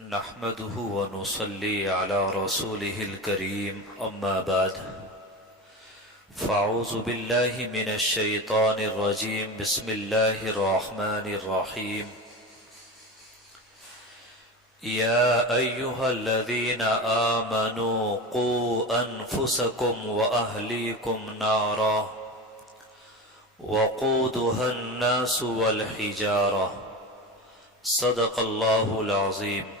نحمده ونصلي على رسوله الكريم أما بعد فأعوذ بالله من الشيطان الرجيم بسم الله الرحمن الرحيم يا أيها الذين آمنوا قوا أنفسكم وأهليكم نارا وقودها الناس والحجارة صدق الله العظيم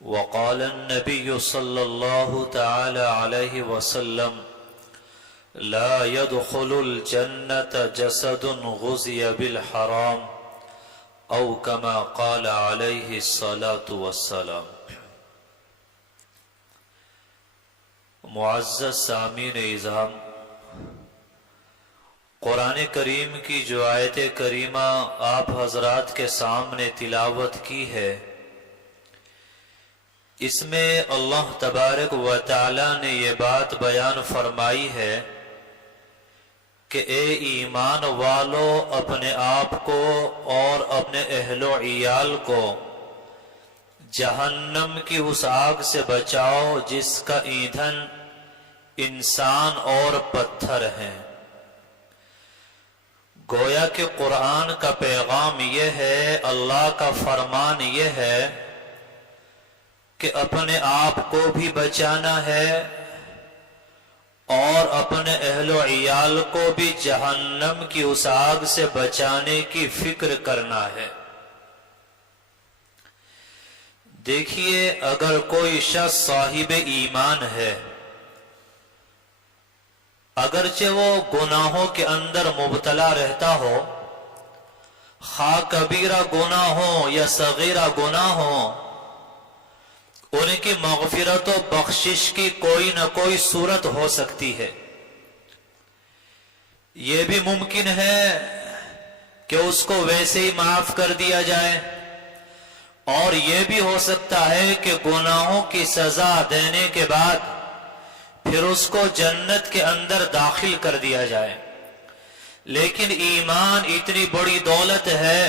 وقال النبي صلى الله تعالى عليه وسلم لا يدخل الجنة جسد غزي بالحرام او كما قال عليه الصلاة والسلام۔ معزز سامعین اعظام، قرآن کریم کی جو آیت کریمہ آپ حضرات کے سامنے تلاوت کی ہے، اس میں اللہ تبارک و تعالی نے یہ بات بیان فرمائی ہے کہ اے ایمان والو، اپنے آپ کو اور اپنے اہل و عیال کو جہنم کی اس آگ سے بچاؤ جس کا ایندھن انسان اور پتھر ہیں۔ گویا کہ قرآن کا پیغام یہ ہے، اللہ کا فرمان یہ ہے کہ اپنے آپ کو بھی بچانا ہے اور اپنے اہل و عیال کو بھی جہنم کی اس آگ سے بچانے کی فکر کرنا ہے۔ دیکھیے، اگر کوئی شخص صاحب ایمان ہے، اگرچہ وہ گناہوں کے اندر مبتلا رہتا ہو، خواہ کبیرہ گناہ ہو یا صغیرہ گناہ ہو، ان کی مغفرت و بخشش کی کوئی نہ کوئی صورت ہو سکتی ہے۔ یہ بھی ممکن ہے کہ اس کو ویسے ہی معاف کر دیا جائے، اور یہ بھی ہو سکتا ہے کہ گناہوں کی سزا دینے کے بعد پھر اس کو جنت کے اندر داخل کر دیا جائے۔ لیکن ایمان اتنی بڑی دولت ہے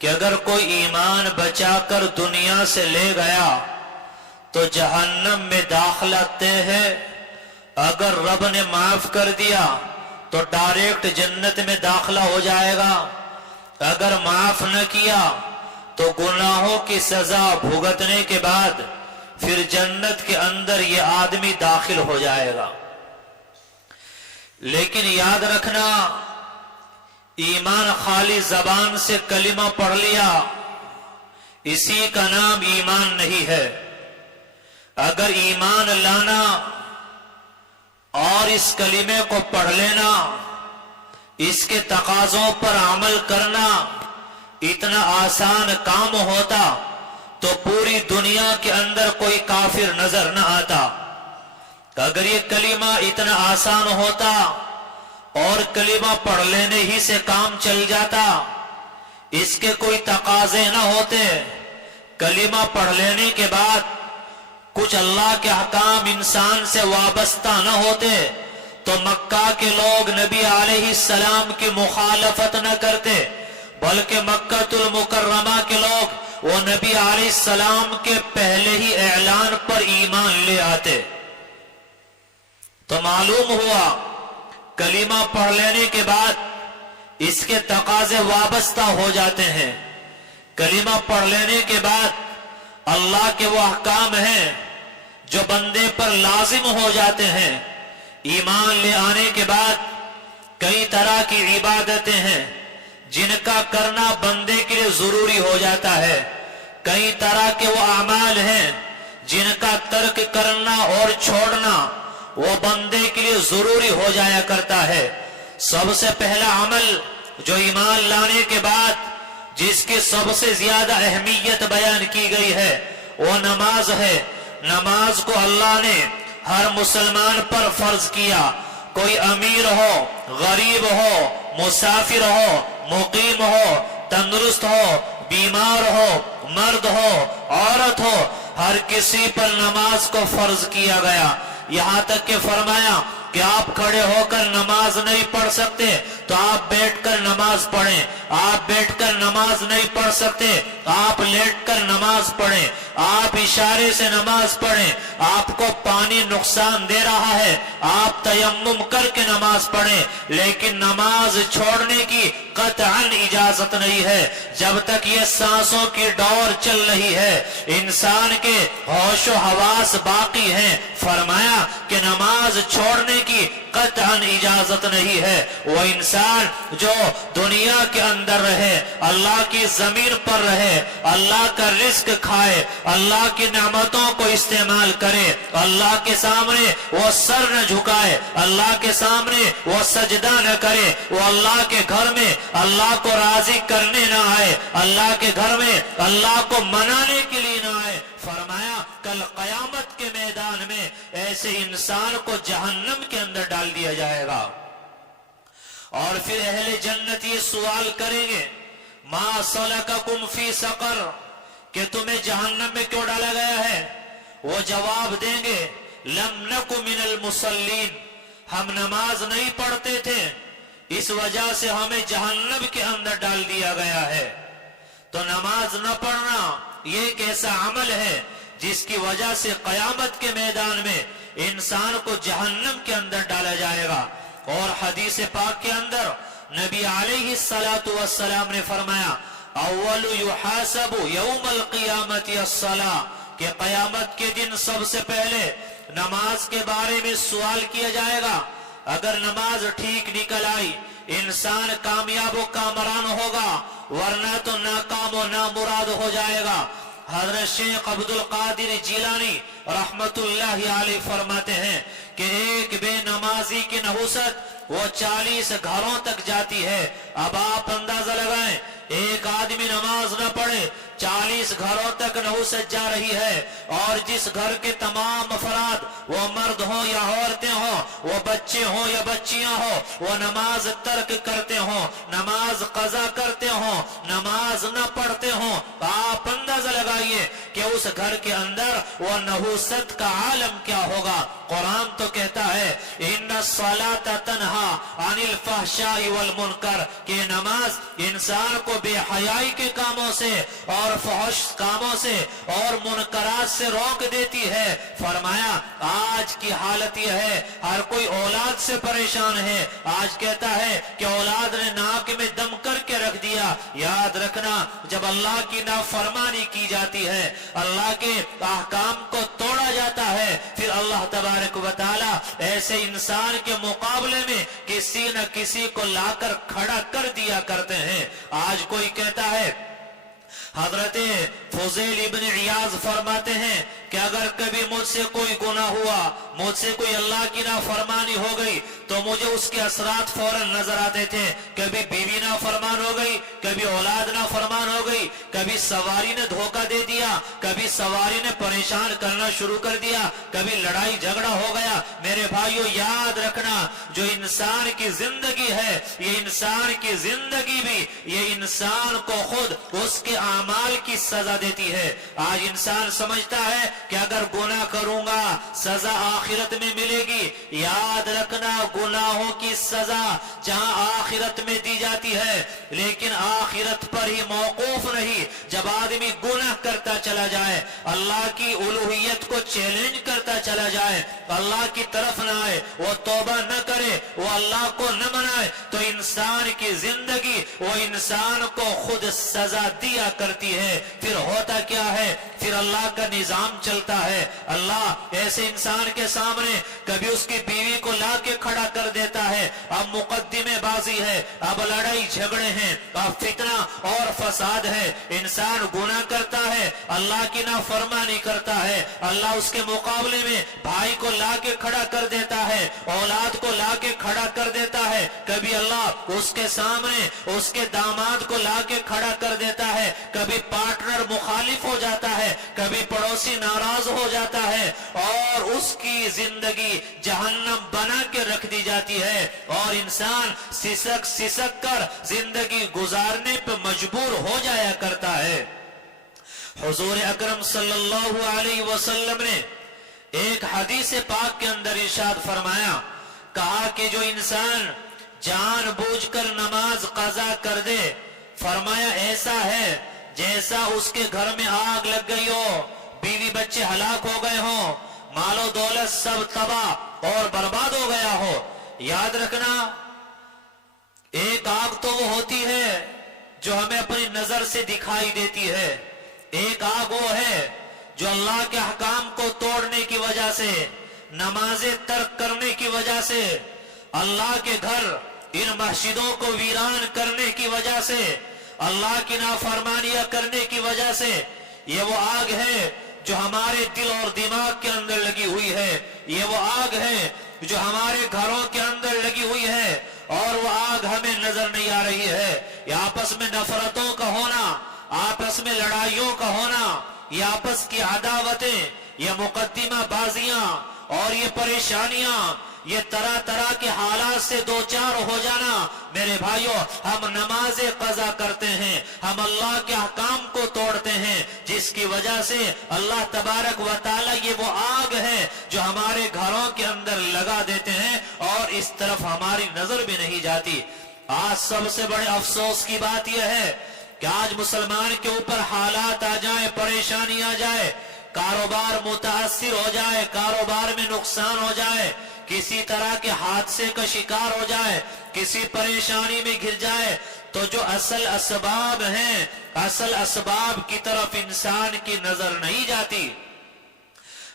کہ اگر کوئی ایمان بچا کر دنیا سے لے گیا تو جہنم میں داخلہ طے ہے، اگر رب نے معاف کر دیا تو ڈائریکٹ جنت میں داخلہ ہو جائے گا، اگر معاف نہ کیا تو گناہوں کی سزا بھگتنے کے بعد پھر جنت کے اندر یہ آدمی داخل ہو جائے گا۔ لیکن یاد رکھنا، ایمان خالی زبان سے کلمہ پڑھ لیا، اسی کا نام ایمان نہیں ہے۔ اگر ایمان لانا اور اس کلمے کو پڑھ لینا، اس کے تقاضوں پر عمل کرنا اتنا آسان کام ہوتا تو پوری دنیا کے اندر کوئی کافر نظر نہ آتا۔ اگر یہ کلمہ اتنا آسان ہوتا اور کلمہ پڑھ لینے ہی سے کام چل جاتا، اس کے کوئی تقاضے نہ ہوتے، کلمہ پڑھ لینے کے بعد کچھ اللہ کے احکام انسان سے وابستہ نہ ہوتے تو مکہ کے لوگ نبی علیہ السلام کی مخالفت نہ کرتے، بلکہ مکہ المکرمہ کے لوگ وہ نبی علیہ السلام کے پہلے ہی اعلان پر ایمان لے آتے۔ تو معلوم ہوا کلمہ پڑھ لینے کے بعد اس کے تقاضے وابستہ ہو جاتے ہیں۔ کلمہ پڑھ لینے کے بعد اللہ کے وہ احکام ہیں جو بندے پر لازم ہو جاتے ہیں۔ ایمان لے آنے کے بعد کئی طرح کی عبادتیں ہیں جن کا کرنا بندے کے لیے ضروری ہو جاتا ہے، کئی طرح کے وہ اعمال ہیں جن کا ترک کرنا اور چھوڑنا وہ بندے کے لیے ضروری ہو جایا کرتا ہے۔ سب سے پہلا عمل جو ایمان لانے کے بعد جس کی سب سے زیادہ اہمیت بیان کی گئی ہے وہ نماز ہے۔ نماز کو اللہ نے ہر مسلمان پر فرض کیا، کوئی امیر ہو، غریب ہو، مسافر ہو، مقیم ہو، تندرست ہو، بیمار ہو، مرد ہو، عورت ہو، ہر کسی پر نماز کو فرض کیا گیا۔ یہاں تک کہ فرمایا کہ آپ کھڑے ہو کر نماز نہیں پڑھ سکتے تو آپ بیٹھ کر نماز پڑھیں، آپ بیٹھ کر نماز نہیں پڑھ سکتے آپ لیٹ کر نماز پڑھیں، آپ اشارے سے نماز پڑھیں، آپ کو پانی نقصان دے رہا ہے آپ تیمم کر کے نماز پڑھیں، لیکن نماز چھوڑنے کی قطعاً اجازت نہیں ہے جب تک یہ سانسوں کی ڈور چل رہی ہے، انسان کے ہوش و حواس باقی ہیں۔ فرمایا کہ نماز چھوڑنے کی قطعاً اجازت نہیں ہے۔ وہ انسان جو دنیا کے اندر رہے، اللہ کی زمین پر رہے، اللہ کا رزق کھائے، اللہ کی نعمتوں کو استعمال کرے، اللہ کے سامنے وہ سر نہ جھکائے، اللہ کے سامنے وہ سجدہ نہ کرے، وہ اللہ کے گھر میں اللہ کو راضی کرنے نہ آئے، اللہ کے گھر میں اللہ کو منانے کے لیے نہ آئے، فرمایا کل قیامت کے میدان میں ایسے انسان کو جہنم کے اندر ڈال دیا جائے گا۔ اور پھر اہل جنت یہ سوال کریں گے ما سلککم فی سقر، کہ تمہیں جہنم میں کیوں ڈالا گیا ہے؟ وہ جواب دیں گے لم نک من المصلین، ہم نماز نہیں پڑھتے تھے اس وجہ سے ہمیں جہنم کے اندر ڈال دیا گیا ہے۔ تو نماز نہ پڑھنا یہ ایک ایسا عمل ہے جس کی وجہ سے قیامت کے میدان میں انسان کو جہنم کے اندر ڈالا جائے گا۔ اور حدیث پاک کے اندر نبی علیہ السلام نے فرمایا اول یحاسب یوم القیامت الصلاۃ، کہ قیامت کے دن سب سے پہلے نماز کے بارے میں سوال کیا جائے گا۔ اگر نماز ٹھیک نکل آئی انسان کامیاب و کامران ہوگا، ورنہ تو ناکام و نامراد ہو جائے گا۔ حضرت شیخ عبد القادر جیلانی رحمت اللہ علیہ فرماتے ہیں کہ ایک بے نمازی کی نحوست وہ 40 گھروں تک جاتی ہے۔ اب آپ اندازہ لگائیں ایک آدمی نماز نہ پڑھے 40 گھروں تک نحوست جا رہی ہے، اور جس گھر کے تمام افراد وہ مرد ہوں یا عورتیں ہوں، وہ بچے ہوں یا بچیاں ہوں، وہ نماز ترک کرتے ہوں، نماز قضا کرتے ہوں، نماز نہ پڑھتے ہوں، آپ اندازہ لگائیے کہ اس گھر کے اندر وہ نحوست کا عالم کیا ہوگا۔ قرآن تو کہتا ہے ان الصلاۃ تنہا عن الفحشاء والمنکر، کہ نماز انسان کو بے حیائی کے کاموں سے اور فحش کاموں سے اور منکرات سے روک دیتی ہے۔ فرمایا آج کی حالت یہ ہے ہر کوئی اولاد سے پریشان ہے، آج کہتا ہے کہ اولاد نے ناک میں دم کر کے رکھ دیا۔ یاد رکھنا جب اللہ کی نافرمانی کی جاتی ہے، اللہ کے احکام کو توڑا جاتا ہے، پھر اللہ تبارک و تعالی ایسے انسان کے مقابلے میں کسی نہ کسی کو لا کر کھڑا کر دیا کرتے ہیں۔ آج کوئی کہتا ہے، حضرت فضیل ابن عیاض فرماتے ہیں کہ اگر کبھی مجھ سے کوئی گناہ ہوا، مجھ سے کوئی اللہ کی نافرمانی ہو گئی تو مجھے اس کے اثرات فوراً نظر آتے تھے۔ کبھی بیوی نافرمان ہو گئی، کبھی اولاد نافرمان ہو گئی، کبھی سواری نے دھوکہ دے دیا، کبھی سواری نے پریشان کرنا شروع کر دیا، کبھی لڑائی جھگڑا ہو گیا۔ میرے بھائیو یاد رکھنا جو انسان کی زندگی ہے، یہ انسان کی زندگی بھی یہ انسان کو خود اس کے اعمال کی سزا دیتی ہے۔ آج انسان سمجھتا ہے کہ اگر گناہ کروں گا سزا آخرت میں ملے گی۔ یاد رکھنا گناہوں کی سزا جہاں آخرت میں دی جاتی ہے، لیکن آخرت پر ہی موقوف نہیں۔ جب آدمی گناہ کرتا چلا جائے، اللہ کی الوہیت کو چیلنج کرتا چلا جائے، اللہ کی طرف نہ آئے، وہ توبہ نہ کرے، وہ اللہ کو نہ منائے، تو انسان کی زندگی وہ انسان کو خود سزا دیا کرتی ہے۔ پھر ہوتا کیا ہے؟ پھر اللہ کا نظام چلتا ہے۔ اللہ ایسے انسان کے سامنے کبھی اس کی بیوی کو لا کے کھڑا کر دیتا ہے، اب مقدمے بازی ہے، اب لڑائی جھگڑے ہیں، اب فتنہ اور فساد ہے۔ انسان گناہ کرتا ہے، اللہ کی نافرمانی کرتا ہے، اللہ اس کے مقابلے میں بھائی کو لا کے کھڑا کر دیتا ہے، اولاد کو لا کے کھڑا کر دیتا ہے، کبھی اللہ اس کے سامنے اس کے داماد کو لا کے کھڑا کر دیتا ہے، کبھی پارٹنر مخالف ہو جاتا ہے، کبھی پڑوسی ناراض ہو جاتا ہے، اور اس کی زندگی جہنم بنا کے رکھ دی جاتی ہے، اور انسان سسک سسک کر زندگی گزارنے پہ مجبور ہو جایا کرتا ہے۔ حضور اکرم صلی اللہ علیہ وسلم نے ایک حدیث پاک کے اندر ارشاد فرمایا کہا کہ جو انسان جان بوجھ کر نماز قضا کر دے، فرمایا ایسا ہے جیسا اس کے گھر میں آگ لگ گئی ہو، بیوی بچے ہلاک ہو گئے ہوں، مال و دولت سب تباہ اور برباد ہو گیا ہو۔ یاد رکھنا، ایک آگ تو وہ ہوتی ہے جو ہمیں اپنی نظر سے دکھائی دیتی ہے، ایک آگ وہ ہے جو اللہ کے احکام کو توڑنے کی وجہ سے، نمازیں ترک کرنے کی وجہ سے، اللہ کے گھر ان مسجدوں کو ویران کرنے کی وجہ سے، اللہ کی نافرمانیاں کرنے کی وجہ سے، یہ وہ آگ ہے جو ہمارے دل اور دماغ کے اندر لگی ہوئی ہے، یہ وہ آگ ہے جو ہمارے گھروں کے اندر لگی ہوئی ہے، اور وہ آگ ہمیں نظر نہیں آ رہی ہے۔ یہ آپس میں نفرتوں کا ہونا، آپس میں لڑائیوں کا ہونا، یہ آپس کی عداوتیں، یہ مقدمہ بازیاں اور یہ پریشانیاں، یہ طرح طرح کے حالات سے دوچار ہو جانا، میرے بھائیوں ہم نماز قضا کرتے ہیں، ہم اللہ کے احکام کو توڑتے ہیں، جس کی وجہ سے اللہ تبارک و تعالی یہ وہ آگ ہے جو ہمارے گھروں کے اندر لگا دیتے ہیں اور اس طرف ہماری نظر بھی نہیں جاتی۔ آج سب سے بڑے افسوس کی بات یہ ہے کہ آج مسلمان کے اوپر حالات آ جائیں، پریشانی آ جائے، کاروبار متاثر ہو جائے، کاروبار میں نقصان ہو جائے، کسی طرح کے حادثے کا شکار ہو جائے، کسی پریشانی میں گر جائے، تو جو اصل اسباب ہیں، اصل اسباب کی طرف انسان کی نظر نہیں جاتی،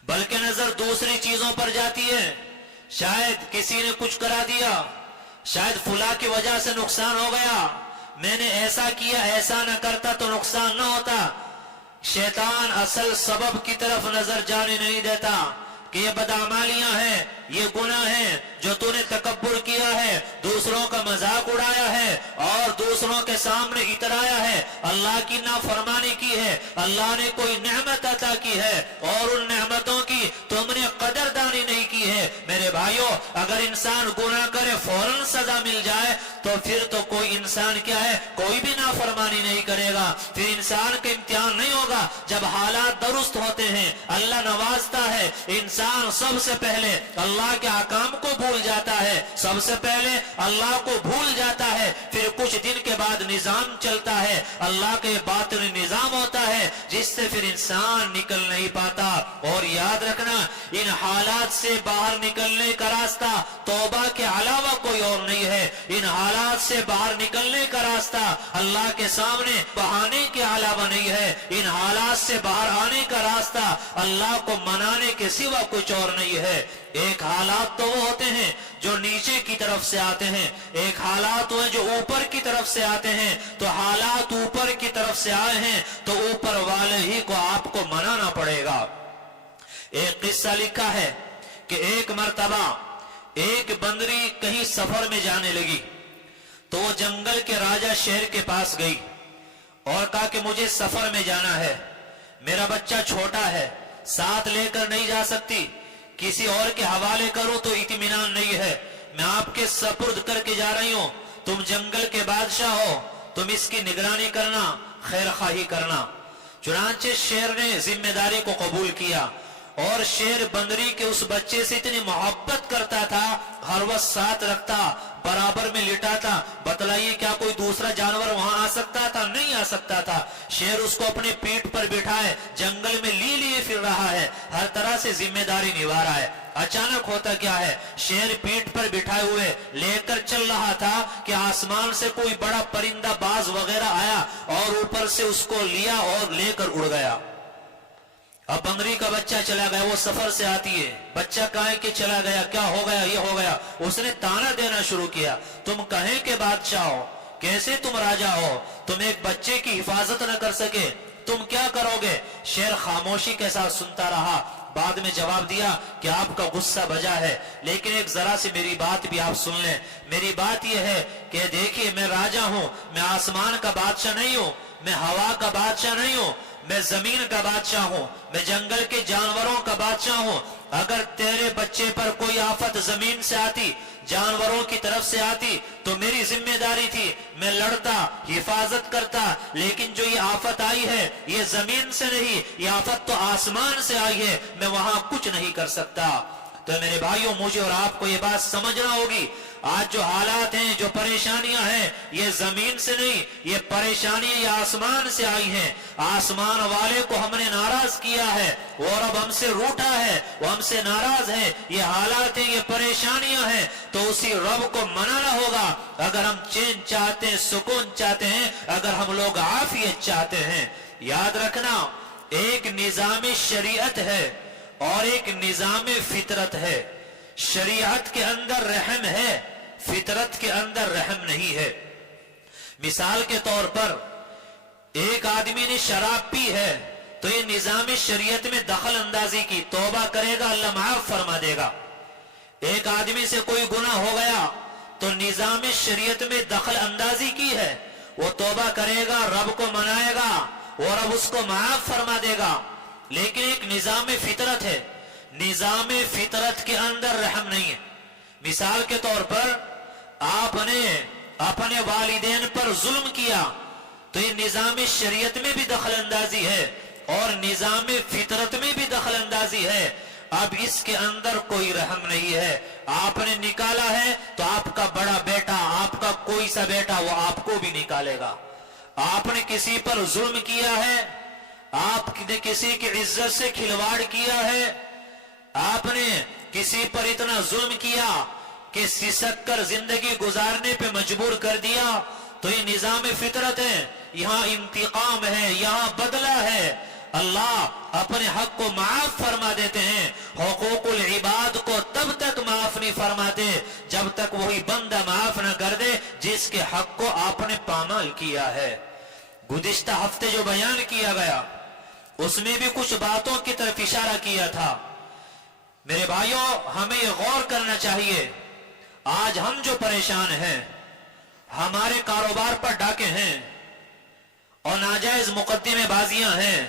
بلکہ نظر دوسری چیزوں پر جاتی ہے۔ شاید کسی نے کچھ کرا دیا، شاید فلاں کی وجہ سے نقصان ہو گیا، میں نے ایسا کیا، ایسا نہ کرتا تو نقصان نہ ہوتا۔ شیطان اصل سبب کی طرف نظر جانے نہیں دیتا کہ یہ بدعمالیاں ہیں، یہ گناہ ہیں جو تو نے تکبر کیا ہے، دوسروں کا مذاق اڑایا ہے اور دوسروں کے سامنے اترایا ہے، اللہ کی نافرمانی کی ہے، اللہ نے کوئی نعمت عطا کی ہے اور ان نعمتوں کی تم نے قدردانی نہیں کی ہے۔ میرے بھائیوں اگر انسان گناہ کرے فوراً سزا مل جائے تو پھر تو کوئی انسان کیا ہے، کوئی بھی نافرمانی نہیں کرے گا، پھر انسان کا امتحان نہیں ہوگا۔ جب حالات درست ہوتے ہیں اللہ نوازتا ہے، انسان سب سے پہلے اللہ کے احکام کو بھول جاتا ہے، سب سے پہلے اللہ کو بھول جاتا ہے، پھر کچھ دن کے بعد نظام چلتا ہے، اللہ کے باطنی نظام ہوتا ہے جس سے پھر انسان نکل نہیں پاتا۔ اور یاد رکھنا ان حالات سے باہر نکلنے کا راستہ توبہ کے علاوہ کوئی اور نہیں ہے، ان حالات سے باہر نکلنے کا راستہ اللہ کے سامنے بہانے کے علاوہ نہیں ہے، ان حالات سے باہر آنے کا راستہ اللہ کو منانے کے سوا کچھ اور نہیں ہے۔ ایک حالات تو وہ ہوتے ہیں جو نیچے کی طرف سے آتے ہیں، ایک حالات وہ ہیں جو اوپر کی طرف سے آتے ہیں، تو حالات اوپر کی طرف سے آئے ہیں تو اوپر والے ہی کو آپ کو منانا پڑے گا۔ ایک قصہ لکھا ہے کہ ایک مرتبہ ایک بندری کہیں سفر میں جانے لگی تو وہ جنگل کے راجہ شہر کے پاس گئی اور کہا کہ مجھے سفر میں جانا ہے، میرا بچہ چھوٹا ہے، ساتھ لے کر نہیں جا سکتی، کسی اور کے حوالے کروں تو اطمینان نہیں ہے، میں آپ کے سپرد کر کے جا رہی ہوں، تم جنگل کے بادشاہ ہو، تم اس کی نگرانی کرنا، خیر خواہی کرنا۔ چنانچہ شیر نے ذمہ داری کو قبول کیا اور شیر بندری کے اس بچے سے اتنی محبت کرتا تھا، ہر وقت ساتھ رکھتا، برابر میں لٹاتا۔ بتلائیے کیا کوئی دوسرا جانور وہاں آ سکتا تھا؟ نہیں آ سکتا تھا۔ شیر اس کو اپنی پیٹھ پر بٹھائے جنگل میں لیے پھر رہا ہے، ہر طرح سے ذمہ داری نبھا رہا ہے۔ اچانک ہوتا کیا ہے، شیر پیٹھ پر بٹھائے ہوئے لے کر چل رہا تھا کہ آسمان سے کوئی بڑا پرندہ باز وغیرہ آیا اور اوپر سے اس کو لیا اور لے کر اڑ گیا۔ اب بندری کا بچہ چلا گیا، وہ سفر سے آتی ہے، بچہ کہے کہ چلا گیا، کیا ہو گیا، یہ ہو گیا، اس نے تانا دینا شروع کیا، تم کہیں کہ بادشاہ ہو، کیسے تم راجہ ہو، تم ایک بچے کی حفاظت نہ کر سکے، تم کیا کرو گے؟ شیر خاموشی کے ساتھ سنتا رہا، بعد میں جواب دیا کہ آپ کا غصہ بجا ہے، لیکن ایک ذرا سی میری بات بھی آپ سن لیں۔ میری بات یہ ہے کہ دیکھیے میں راجہ ہوں، میں آسمان کا بادشاہ نہیں ہوں، میں ہوا کا بادشاہ نہیں ہوں، میں زمین کا بادشاہ ہوں، میں جنگل کے جانوروں کا بادشاہ ہوں۔ اگر تیرے بچے پر کوئی آفت زمین سے آتی، جانوروں کی طرف سے آتی تو میری ذمہ داری تھی، میں لڑتا، حفاظت کرتا، لیکن جو یہ آفت آئی ہے یہ زمین سے نہیں، یہ آفت تو آسمان سے آئی ہے، میں وہاں کچھ نہیں کر سکتا۔ تو میرے بھائیوں مجھے اور آپ کو یہ بات سمجھنا ہوگی، آج جو حالات ہیں، جو پریشانیاں ہیں، یہ زمین سے نہیں، یہ پریشانیاں یہ آسمان سے آئی ہیں۔ آسمان والے کو ہم نے ناراض کیا ہے، وہ رب ہم سے روٹا ہے، وہ ہم سے ناراض ہے، یہ حالات ہیں، یہ پریشانیاں ہیں، تو اسی رب کو منانا ہوگا اگر ہم چین چاہتے ہیں، سکون چاہتے ہیں، اگر ہم لوگ عافیت چاہتے ہیں۔ یاد رکھنا، ایک نظام شریعت ہے اور ایک نظام فطرت ہے۔ شریعت کے اندر رحم ہے، فطرت کے اندر رحم نہیں ہے۔ مثال کے طور پر ایک آدمی نے شراب پی ہے تو یہ نظام شریعت میں دخل اندازی کی، توبہ کرے گا اللہ معاف فرما دے گا۔ ایک آدمی سے کوئی گناہ ہو گیا تو نظام شریعت میں دخل اندازی کی ہے، وہ توبہ کرے گا، رب کو منائے گا اور رب اس کو معاف فرما دے گا۔ لیکن ایک نظام فطرت ہے، نظام فطرت کے اندر رحم نہیں ہے۔ مثال کے طور پر آپ نے اپنے والدین پر ظلم کیا تو یہ نظام شریعت میں بھی دخل اندازی ہے اور نظام فطرت میں بھی دخل اندازی ہے۔ اب اس کے اندر کوئی رحم نہیں ہے۔ آپ نے نکالا ہے تو آپ کا بڑا بیٹا، آپ کا کوئی سا بیٹا، وہ آپ کو بھی نکالے گا۔ آپ نے کسی پر ظلم کیا ہے، آپ نے کسی کی عزت سے کھلواڑ کیا ہے، آپ نے کسی پر اتنا ظلم کیا کہ سسک کر زندگی گزارنے پہ مجبور کر دیا، تو یہ نظام فطرت ہے، یہاں انتقام ہے، یہاں بدلہ ہے۔ اللہ اپنے حق کو معاف فرما دیتے ہیں، حقوق العباد کو تب تک معاف نہیں فرماتے جب تک وہی بندہ معاف نہ کر دے جس کے حق کو آپ نے پامال کیا ہے۔ گزشتہ ہفتے جو بیان کیا گیا اس میں بھی کچھ باتوں کی طرف اشارہ کیا تھا۔ میرے بھائیوں، ہمیں یہ غور کرنا چاہیے، آج ہم جو پریشان ہیں، ہمارے کاروبار پر ڈاکے ہیں اور ناجائز مقدمے بازیاں ہیں،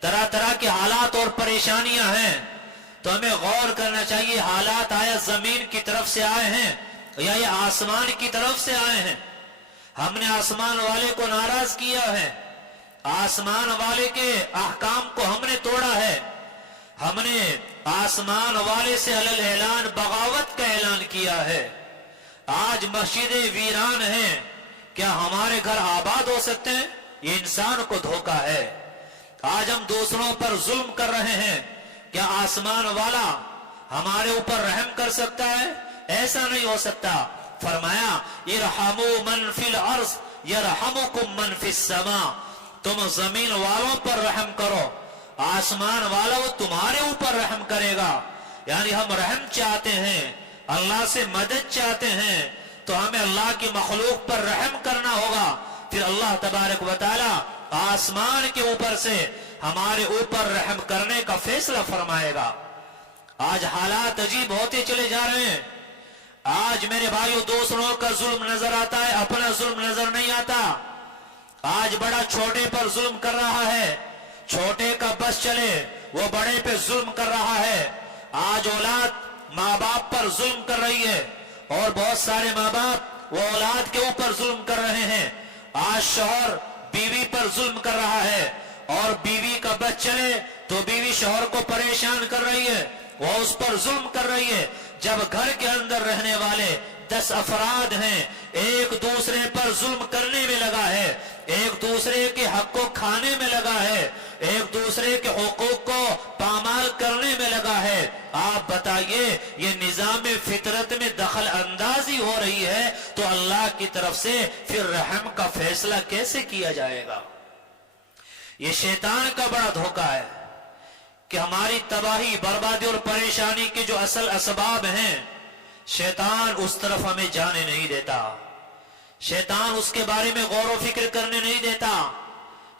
طرح طرح کے حالات اور پریشانیاں ہیں، تو ہمیں غور کرنا چاہیے حالات آیا زمین کی طرف سے آئے ہیں یا یہ آسمان کی طرف سے آئے ہیں۔ ہم نے آسمان والے کو ناراض کیا ہے، آسمان والے کے احکام کو ہم نے توڑا ہے، ہم نے آسمان والے سے علی اعلان بغاوت کا اعلان کیا ہے۔ آج مسجدیں ویران ہیں، کیا ہمارے گھر آباد ہو سکتے ہیں؟ یہ انسان کو دھوکہ ہے۔ آج ہم دوسروں پر ظلم کر رہے ہیں، کیا آسمان والا ہمارے اوپر رحم کر سکتا ہے؟ ایسا نہیں ہو سکتا۔ فرمایا ارحموا من فی الارض یرحمکم من فی السماء، تم زمین والوں پر رحم کرو، آسمان والا وہ تمہارے اوپر رحم کرے گا۔ یعنی ہم رحم چاہتے ہیں، اللہ سے مدد چاہتے ہیں، تو ہمیں اللہ کی مخلوق پر رحم کرنا ہوگا، پھر اللہ تبارک و تعالی آسمان کے اوپر سے ہمارے اوپر رحم کرنے کا فیصلہ فرمائے گا۔ آج حالات عجیب ہوتے چلے جا رہے ہیں۔ آج میرے بھائیوں دوسروں کا ظلم نظر آتا ہے، اپنا ظلم نظر نہیں آتا۔ آج بڑا چھوٹے پر ظلم کر رہا ہے، چھوٹے کا بس چلے وہ بڑے پہ ظلم کر رہا ہے۔ آج اولاد ماں باپ پر ظلم کر رہی ہے اور بہت سارے ماں باپ وہ اولاد کے اوپر ظلم کر رہے ہیں۔ آج شوہر بیوی پر ظلم کر رہا ہے اور بیوی کا بس چلے تو بیوی شوہر کو پریشان کر رہی ہے، وہ اس پر ظلم کر رہی ہے۔ جب گھر کے اندر رہنے والے 10 افراد ہیں، ایک دوسرے پر ظلم کرنے میں لگا ہے، ایک دوسرے کے حق کو کھانے میں لگا ہے، ایک دوسرے کے حقوق کو پامال کرنے میں لگا ہے، آپ بتائیے یہ نظام فطرت میں دخل اندازی ہو رہی ہے تو اللہ کی طرف سے پھر رحم کا فیصلہ کیسے کیا جائے گا؟ یہ شیطان کا بڑا دھوکہ ہے کہ ہماری تباہی، بربادی اور پریشانی کے جو اصل اسباب ہیں، شیطان اس طرف ہمیں جانے نہیں دیتا، شیطان اس کے بارے میں غور و فکر کرنے نہیں دیتا۔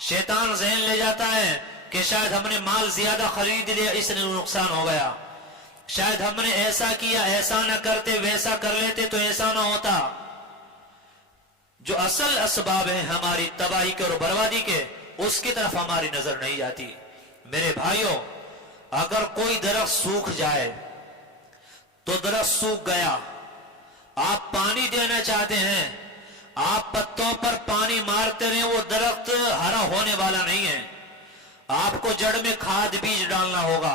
شیطان ذہن لے جاتا ہے کہ شاید ہم نے مال زیادہ خرید لیا اس لیے نقصان ہو گیا، شاید ہم نے ایسا کیا، ایسا نہ کرتے، ویسا کر لیتے تو ایسا نہ ہوتا۔ جو اصل اسباب ہیں ہماری تباہی کے اور بربادی کے، اس کی طرف ہماری نظر نہیں جاتی۔ میرے بھائیوں، اگر کوئی درخت سوکھ جائے تو درخت سوکھ گیا، آپ پانی دینا چاہتے ہیں، آپ پتوں پر پانی مارتے رہیں، وہ درخت ہرا ہونے والا نہیں ہے۔ آپ کو جڑ میں کھاد بیج ڈالنا ہوگا،